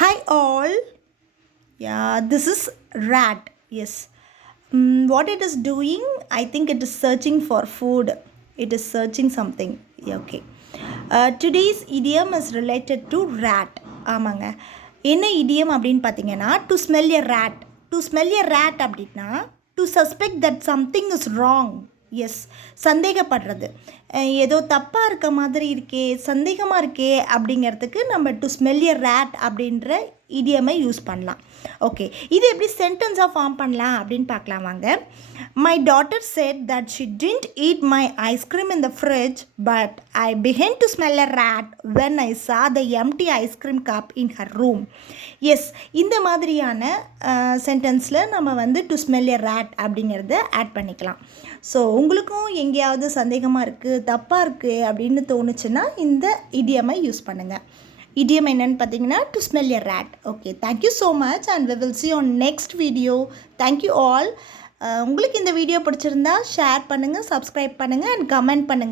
Hi all. Yeah, this is rat. Yes. What it is doing? I think it is searching for food. It is searching something. Yeah, okay. Today's idiom is related to rat. ஆமாங்க. என்ன idiom அப்படின்னு பார்த்தீங்கன்னா to smell a rat. To smell a rat அப்படின்னா to suspect that something is wrong. Yes, சந்தேகப்படுறது. ஏதோ தப்பாக இருக்க மாதிரி இருக்கே, சந்தேகமாக இருக்கே அப்படிங்கிறதுக்கு நம்ம டு ஸ்மெல் எ ரேட் அப்படின்ற இடியமை யூஸ் பண்ணலாம். ஓகே, இது எப்படி சென்டென்ஸாக ஃபார்ம் பண்ணலாம் அப்படின்னு பார்க்கலாம் வாங்க. My daughter said that she didn't eat my ice cream in the fridge but I began to smell a rat when I saw the empty ice cream cup in her room. Yes, இந்த மாதிரியான சென்டென்ஸில் நம்ம வந்து to smell a rat அப்படிங்கிறத add பண்ணிக்கலாம். So உங்களுக்கும் எங்கேயாவது சந்தேகமாக இருக்குது, தப்பாக இருக்குது அப்படின்னு தோணுச்சுன்னா இந்த இடியமை யூஸ் பண்ணுங்கள். இடியம் என்னன்னு பார்த்தீங்கன்னா to smell a rat. Okay, thank you so much and we will see on next video. Thank you all. உங்களுக்கு இந்த வீடியோ பிடிச்சிருந்தா ஷேர் பண்ணுங்கள், சப்ஸ்கிரைப் பண்ணுங்கள் அண்ட் கமெண்ட் பண்ணுங்கள்.